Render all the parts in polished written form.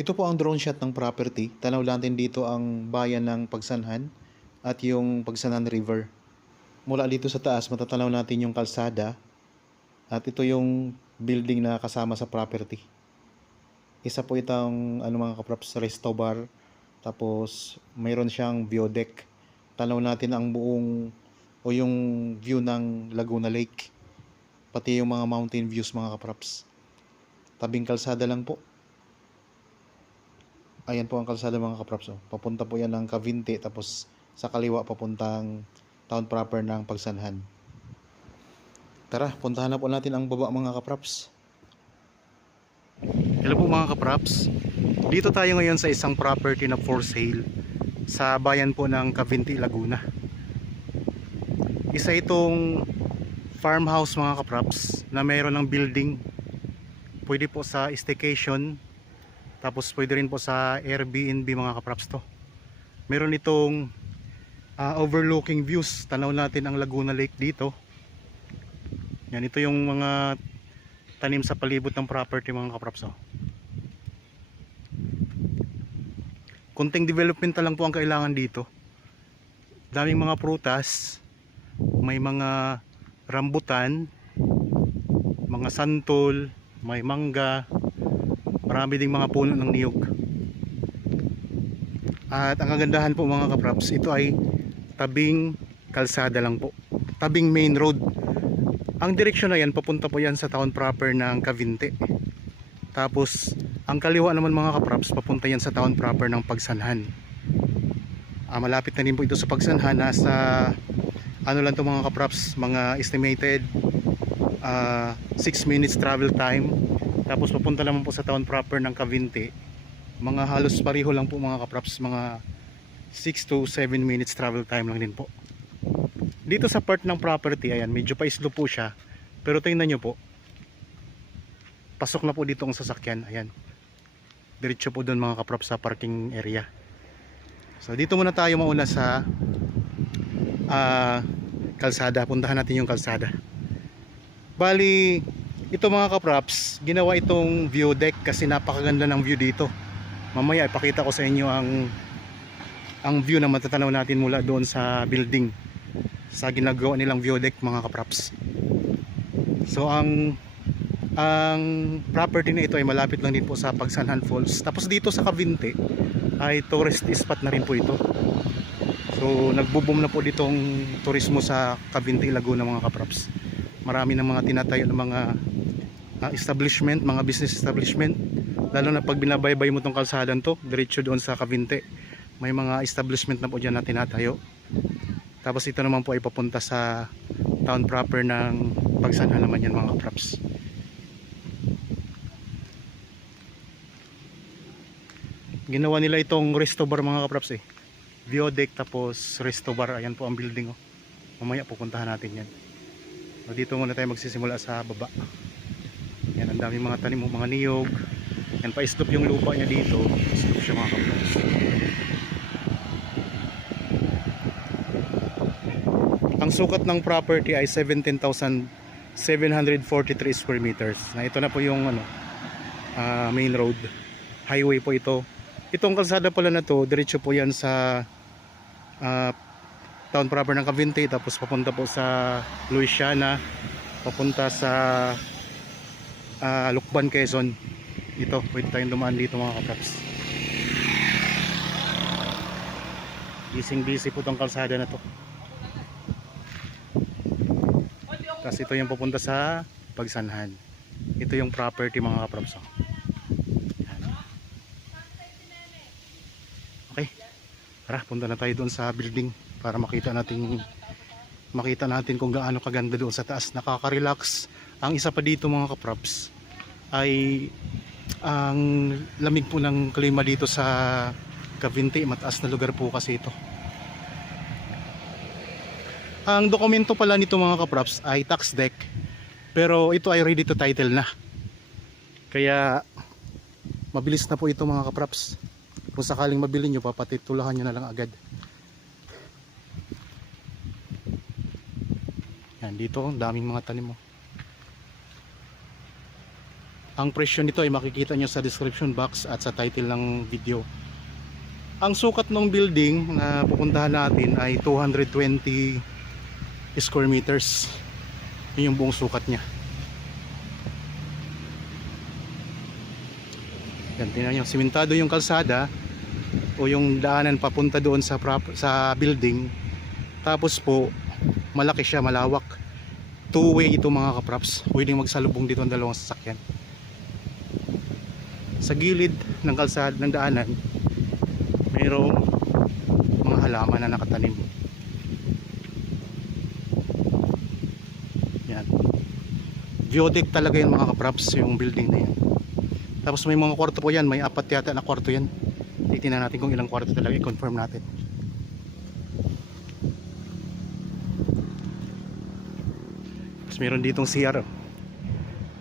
Ito po ang drone shot ng property. Tanaw natin dito ang bayan ng Pagsanhan at yung Pagsanhan River. Mula dito sa taas, matatanaw natin yung kalsada at ito yung building na kasama sa property. Isa po itong mga kaprops, resto bar. Tapos mayroon siyang view deck. Tanaw natin ang buong o yung view ng Laguna Lake. Pati yung mga mountain views mga kaprops. Tabing kalsada lang po. Ayan po ang kalsada mga kaprops. Papunta po yan ng Cavinti, tapos sa kaliwa papuntang town proper ng Pagsanhan. Tara, puntahan na po natin ang baba mga kaprops. Hello po mga kaprops. Dito tayo ngayon sa isang property na for sale sa bayan po ng Cavinti, Laguna. Isa itong farmhouse mga kaprops na mayroon ng building. Pwede po sa staycation, tapos pwede rin po sa Airbnb mga kaprops to. Meron itong overlooking views. Tanaw natin ang Laguna Lake dito. Yan, ito yung mga tanim sa palibot ng property mga kaprops. Kunting development lang po ang kailangan dito. Daming mga prutas, may mga rambutan, mga santol, may mangga, marami ding mga puno ng niyog. At ang kagandahan po mga kaprops, ito ay tabing kalsada lang po, tabing main road. Ang direksyon na yan, papunta po yan sa town proper ng Cavinti. Tapos ang kaliwa naman mga kaprops, papunta yan sa town proper ng Pagsanhan. Malapit na din po ito sa Pagsanhan. Nasa ano lang to mga kaprops, mga estimated 6 minutes travel time. Tapos papunta naman po sa town proper ng Cavinti, mga halos pareho lang po mga kaprops, mga 6 to 7 minutes travel time lang din po. Dito sa part ng property, ayan, medyo pa-slow po siya, pero tingnan nyo po, pasok na po dito ang sasakyan. Ayan, diretso po doon mga kaprops sa parking area. So dito muna tayo mauna sa kalsada. Puntahan natin yung kalsada. Bali, ito mga kaprops, ginawa itong view deck kasi napakaganda ng view dito. Mamaya ipakita ko sa inyo ang view na matatanaw natin mula doon sa building, sa ginagawa nilang view deck mga kaprops. So ang property na ito ay malapit lang din po sa Pagsanhan Falls. Tapos dito sa Cavinti ay tourist spot na rin po ito. So nagbo-boom na po ditong turismo sa Cavinti, Laguna mga kaprops. Marami ng mga tinatayo ng mga establishment, mga business establishment. Lalo na pag binabaybay mo tong kalsadan to, diretso doon sa Cavinti, may mga establishment na po dyan na tinatayo. Tapos ito naman po ay papunta sa town proper ng Pagsanhan naman yan mga kaprops. Ginawa nila itong resto bar mga kaprops eh. View deck tapos resto bar. Ayan po ang building oh. Mamaya pupuntahan natin yan. So, dito muna tayo magsisimula sa baba. Yan, ang daming mga tanim, mga niyog. Yan, pa-slope yung lupa niya dito. Slope siya mga kaprops. Ang sukat ng property ay 17,743 square meters. Na ito na po yung main road. Highway po ito. Itong kalsada pala na to, diretso po yan sa town proper ng Cavinti, tapos papunta po sa Luisiana, papunta sa Lucban, Quezon. Ito, pwede tayong dumaan dito mga kaprops. Busy po tong kalsada na to. Tapos ito yung papunta sa Pagsanhan. Ito yung property mga kaprops. Okay, tara, punta na tayo doon sa building para makita natin kung gaano kaganda doon sa taas. Nakaka-relax. Ang isa pa dito mga kaprops ay ang lamig po ng klima dito sa Cavinti. Mataas na lugar po kasi ito. Ang dokumento pala nito mga kaprops ay tax deck, pero ito ay ready to title na, kaya mabilis na po ito mga kaprops. Kung sakaling mabili nyo, papatitulahan nyo na lang agad. Yan, dito ang daming mga tanim mo. Ang presyo nito ay makikita nyo sa description box at sa title ng video. Ang sukat ng building na pupuntahan natin ay 220 square meters. Yun yung buong sukat niya. Yan, tingnan nyo, simentado yung kalsada o yung daanan papunta doon sa building. Tapos po, malaki siya, malawak. Two-way ito mga kaprops. Pwedeng magsalubong dito ang dalawang sasakyan. Sa gilid ng kalsada ng daanan, mayroong mga halaman na nakatanim. Yan. Geodeck talaga yan mga kaprops, yung building na yan. Tapos may mga kwarto po yan, may 4 yata na kwarto yan. Titingnan natin kung ilang kwarto talaga, i-confirm natin. Tapos mayroon ditong CR.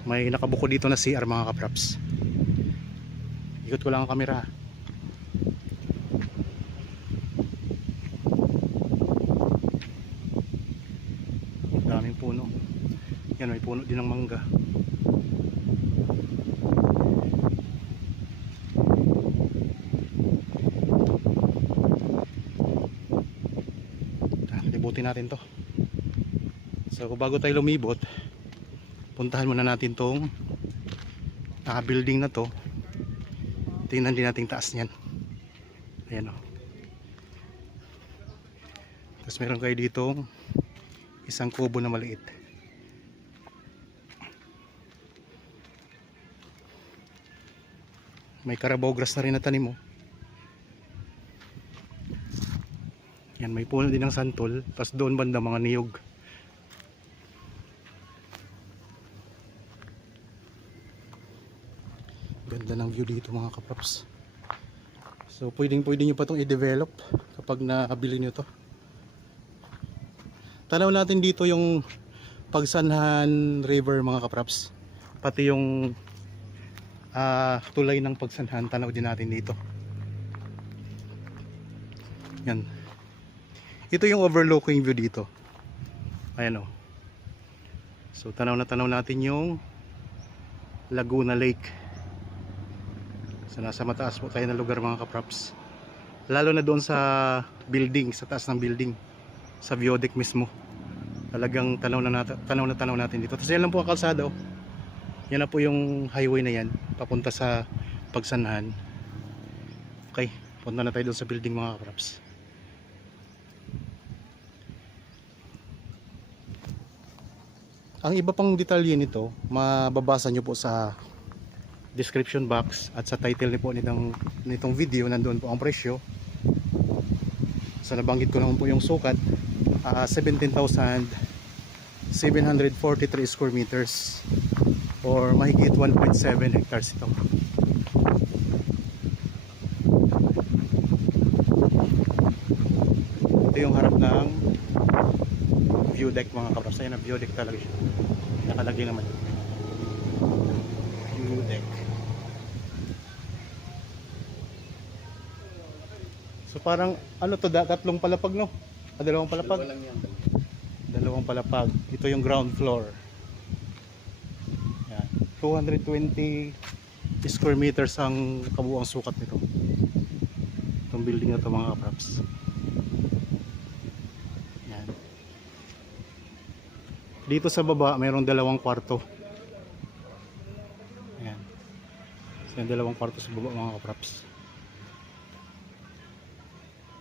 May nakabuko dito na CR mga kaprops. Ikot ko lang ang camera. Daming puno. Yan, may puno din ng mangga. Libutin natin to. So bago tayo lumibot, puntahan muna natin tong building na to. Tingnan din natin taas niyan. Ayan o. Tapos meron kayo dito isang kubo na maliit. May Carabao grass na rin na tanim mo. Yan, may puno din ng santol. Tapos doon banda mga niyog. Ganda ng view dito mga kaprops. So pwede nyo pa itong i-develop kapag nabili nyo to. Tanaw natin dito yung Pagsanhan River mga kaprops. Pati yung tulay ng Pagsanhan, tanaw din natin dito. Yan. Ito yung overlooking view dito. Ayan o. So tanaw natin yung Laguna Lake. So nasa mataas po tayo na lugar mga kaprops. Lalo na doon sa building, sa taas ng building, sa geodeck mismo. Talagang tanaw na natin dito. Tapos yan lang po ang kalsada oh. Yan na po yung highway na yan, papunta sa Pagsanhan. Okay, punta na tayo doon sa building mga kaprops. Ang iba pang detalye nito, mababasa nyo po sa description box at sa title po nitong video. Nandoon po ang presyo. So nabanggit ko naman po yung sukat, 17,743 square meters or mahigit 1.7 hectares ito. Ito yung harap ng view deck mga kaprops. Ayan na, view deck talaga siya. Nakalagay naman view deck. So parang ano to, tatlong palapag no? Dalawang palapag? Dalawang palapag. Ito yung ground floor. Yan. 220 square meters ang kabuuang sukat nito. Itong building na to mga kaprops. Yan. Dito sa baba mayroong dalawang kwarto. Yan. So yung dalawang kwarto sa baba mga kaprops.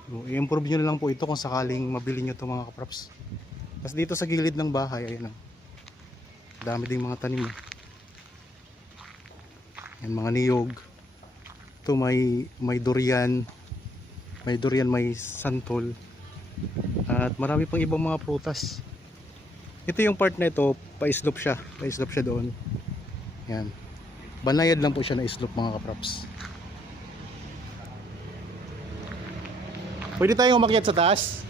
So, i-improve nyo lang po ito kung sakaling mabili nyo ito mga kaprops. Tapos dito sa gilid ng bahay, ayan o. Dami ding mga tanim. Yan, mga niyog. Ito may durian. May durian, may santol. At marami pang ibang mga prutas. Ito yung part na ito, pa-slope siya. Pa-slope siya doon. Yan. Banayad lang po siya na slope mga kaprops. Pwede tayong umakyat sa taas?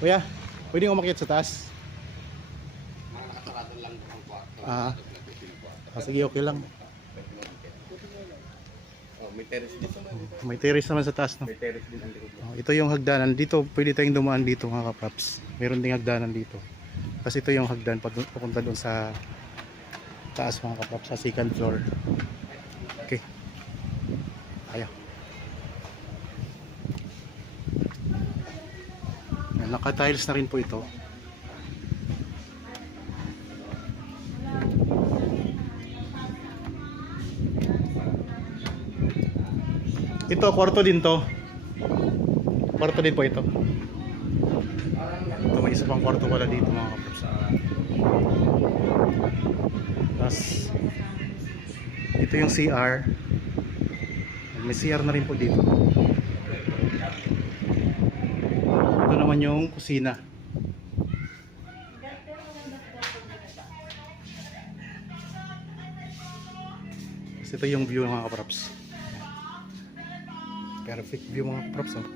Kuya, pwede umakyat sa taas? Sige, okay lang. May terrace dito. May terrace naman sa taas, no? May terrace din ang likod. Ito yung hagdanan. Dito, pwede tayong dumaan dito mga kaprops. Meron ding hagdanan dito. Kasi ito yung hagdan papunta doon sa taas mga kaprops, sa second floor. Okay, ayaw. Naka-tiles na rin po ito. Ito, kwarto din to. Kwarto din po ito. Ito, may isa pang kwarto pala dito mga kaprops. Tapos, ito yung CR. May CR na rin po dito. Ito naman yung kusina. Tapos ito yung view mga kaprops. Perfect view mga kaprops. Oh.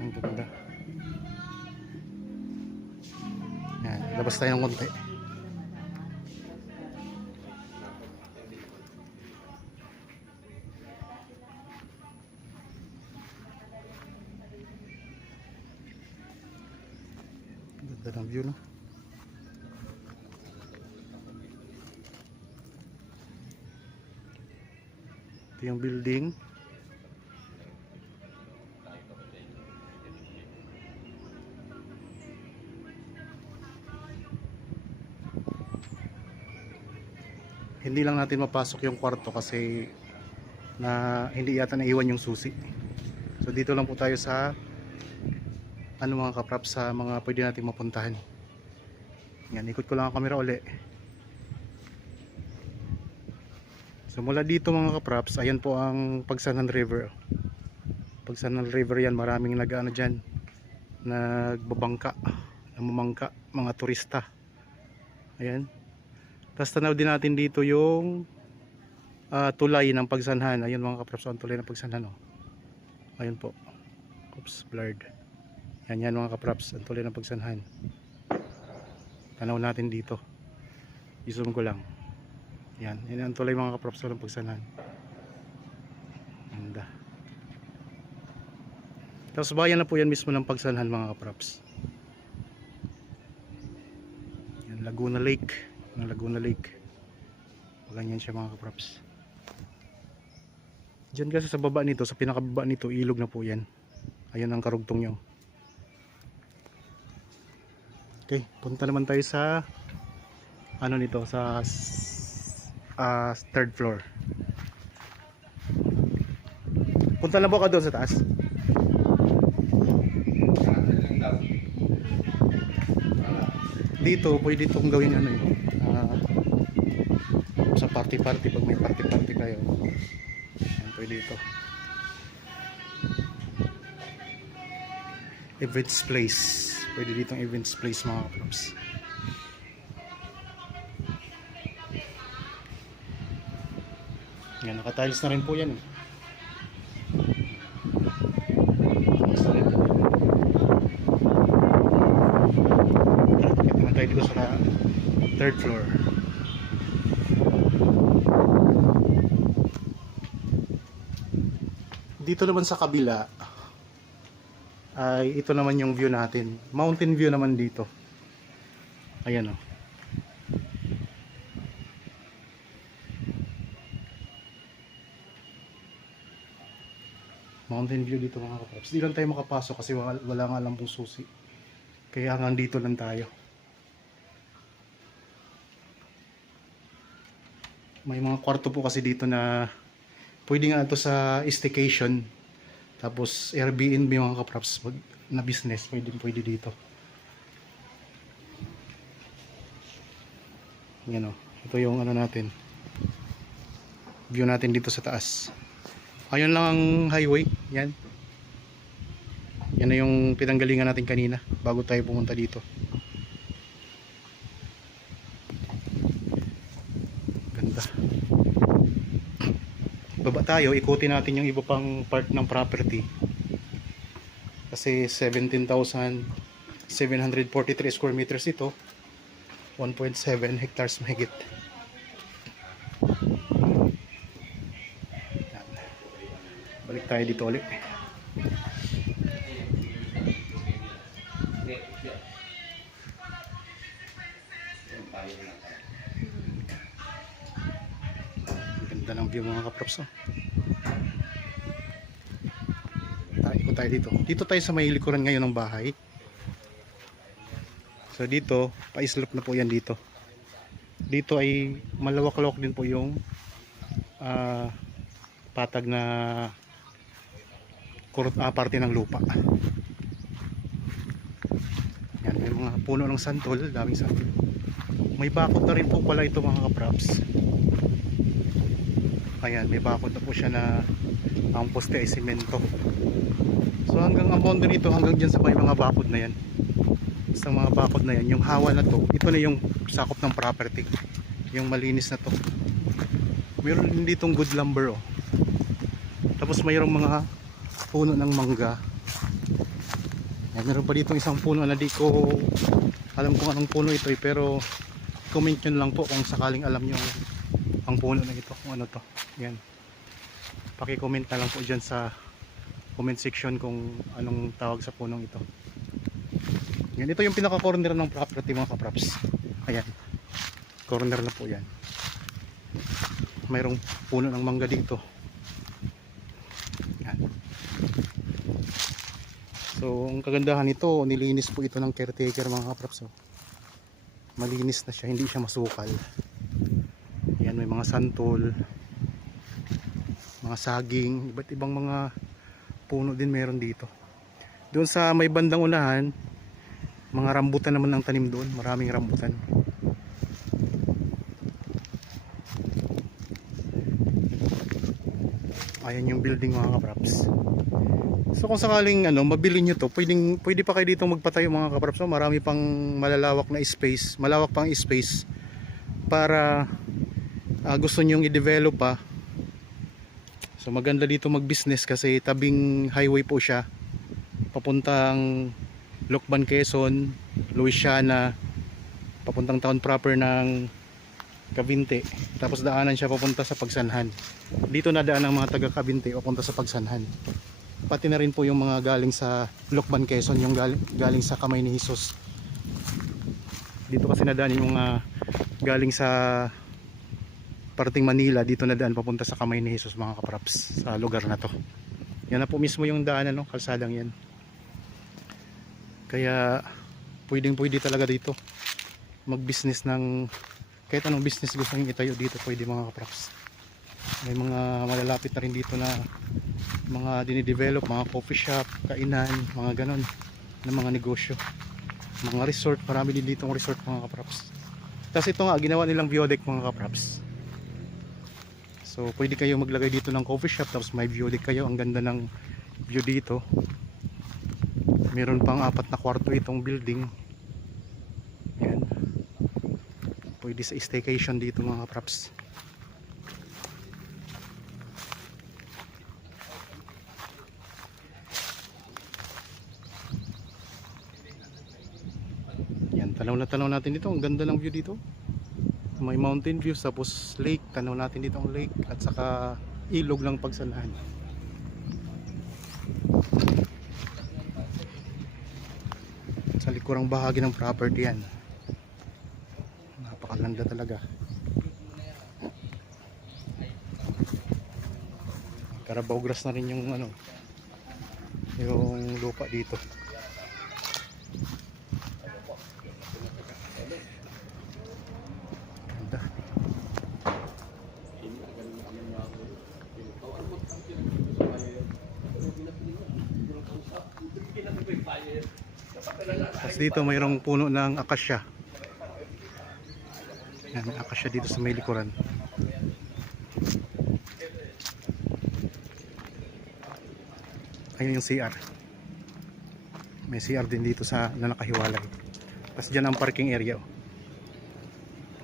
Ang ganda. Yan, labas tayo ng konti. Ganda ng view, no? Ito yung building. Hindi lang natin mapasok yung kwarto kasi hindi yata naiwan yung susi. So dito lang po tayo sa mga kaprops, sa mga pwede natin mapuntahan. Yan, ikot ko lang ang camera uli. So mula dito mga kaprops, ayan po ang Pagsanhan River. Pagsanhan River yan, maraming dyan, nagbabangka, namamangka, mga turista. Ayan. Tapos tanaw din natin dito yung tulay ng Pagsanhan. Ayun mga kaprops, ang tulay ng Pagsanhan. Oh. Ayun po. Oops, blurred. Yan mga kaprops, ang tulay ng Pagsanhan. Tanaw natin dito. I-zoom ko lang. Yan ang tulay mga kaprops ng Pagsanhan. Ganda. Tapos bayan na po yan mismo ng Pagsanhan mga kaprops. Yan, Laguna Lake. Ng Laguna Lake. Ganyan siya mga kaprops. Diyan kasi sa baba nito, sa pinakababa nito, ilog na po yan. Ayun ang karugtong nyo. Okay, punta naman tayo sa nito, sa third floor. Punta na po ka doon sa taas. Dito, pwede itong gawin sa party pag may party kayo. Yan, pwede ito. Events place. Pwede ditong events place mga kaprops. Yan, naka-tiles na rin po yan. Pakit naman tayo dito sa third floor. Dito naman sa kabila ay ito naman yung view natin. Mountain view naman dito. Ayan o. Mountain view dito mga kaprops. Di lang tayo makapasok kasi wala nga lang pong susi. Kaya hanggang dito lang tayo. May mga kwarto po kasi dito na pwede nga ito sa staycation. Tapos Airbnb mga kaprops na business. Pwede dito. Yan o. Ito yung natin. View natin dito sa taas. Ayun lang ang highway. Yan. Yan na yung pinanggalingan natin kanina bago tayo pumunta dito. Ganda. Baba tayo, ikutin natin yung iba pang part ng property. Kasi 17,743 square meters ito. 1.7 hectares mahigit. Balik tayo dito ulit. Ganda ng view mga kaprops. Oh. Ikot tayo dito. Dito tayo sa may likuran ngayon ng bahay. So dito, pa-slope na po yan dito. Dito ay malawak-lawak din po yung patag na parte ng lupa. Yan, may mga puno ng santol, daming santol. May bakod na rin po pala ito mga kaprops. Ayan, may bakod na po siya na ang poste ay semento. So hanggang ang boundary nito, hanggang dyan sa may mga bakod na yan. Sa mga bakod na yan, yung hawa na to, ito na yung sakop ng property. Yung malinis na to. Meron din ditong good lumber, oh. Tapos mayroong mga puno ng mangga. Yan, meron pa ditong isang puno na di ko alam kung anong puno ito, pero comment nyo lang po kung sakaling alam nyo ang puno na ito, kung ano to. Yan, paki-comment na lang po dyan sa comment section kung anong tawag sa punong ito. Yan, ito yung pinaka corner ng property mga kaprops. Ayan, corner na po yan. Mayroong puno ng mangga dito. Yan. So ang kagandahan nito, nilinis po ito ng caretaker mga kaprops. Malinis na siya, hindi siya masukal. Yan, may mga santol, mga saging, iba't ibang mga puno din meron dito. Doon sa may bandang unahan, mga rambutan naman ang tanim doon, maraming rambutan. Ayan yung building mga kaprops. So kung sakaling mabili nyo to, pwede pa kayo dito magpatayo mga kaprops. So, marami pang malawak pang space para gusto nyong i-develop pa. So maganda dito mag-business kasi tabing highway po siya. Papuntang Lucban, Quezon, Luisiana, papuntang town proper ng Cavite. Tapos daanan siya papunta sa Pagsanhan. Dito na daan ang mga taga Cavite papunta sa Pagsanhan. Pati na rin po yung mga galing sa Lucban, Quezon, yung galing sa Kamay ni Jesus. Dito kasi nadaan yung mga galing sa parting Manila, dito nadaan papunta sa Kamay ni Jesus mga kaprops, sa lugar na to. Yan na po mismo yung daanan, kalsadang yan. Kaya pwede talaga dito mag-business ng kahit anong business gusto nyo itayo dito, pwede mga kaprops. May mga malalapit na rin dito na mga dinidevelop, mga coffee shop, kainan, mga ganon na mga negosyo, mga resort. Marami din dito ng resort mga kaprops. Tapos ito nga, ginawa nilang view deck mga kaprops. So pwede kayo maglagay dito ng coffee shop, tapos may view deck kayo. Ang ganda ng view dito. Meron pang 4 na kwarto itong building. Yan, pwede sa staycation dito mga kaprops. Tanaw natin dito, ang ganda ng view dito. May mountain views, tapos lake, tanaw natin dito ang lake at saka ilog ng Pagsanhan. Sa likurang bahagi ng property yan. Napakalanda talaga. Carabao grass na rin yung yung lupa dito. Tapos dito mayroong puno ng akasya. Yan, may akasya dito sa may likuran. Ayun yung CR. May CR din dito na nakahiwalay. Tapos dyan ang parking area.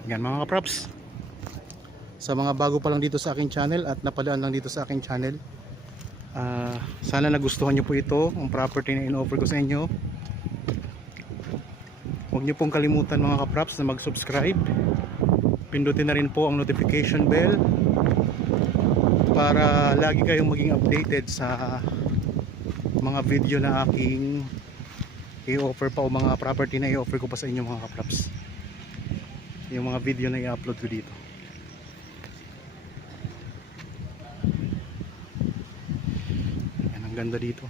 Yan mga kaprops. Sa mga bago pa lang dito sa aking channel at napadaan lang dito sa aking channel, sana nagustuhan nyo po ito, ang property na in-offer ko sa inyo. Huwag nyo pong kalimutan mga kaprops na mag-subscribe. Pindutin na rin po ang notification bell para lagi kayong maging updated sa mga video na aking i-offer pa o mga property na i-offer ko pa sa inyo mga kaprops. Yung mga video na i-upload ko dito. Ganda dito.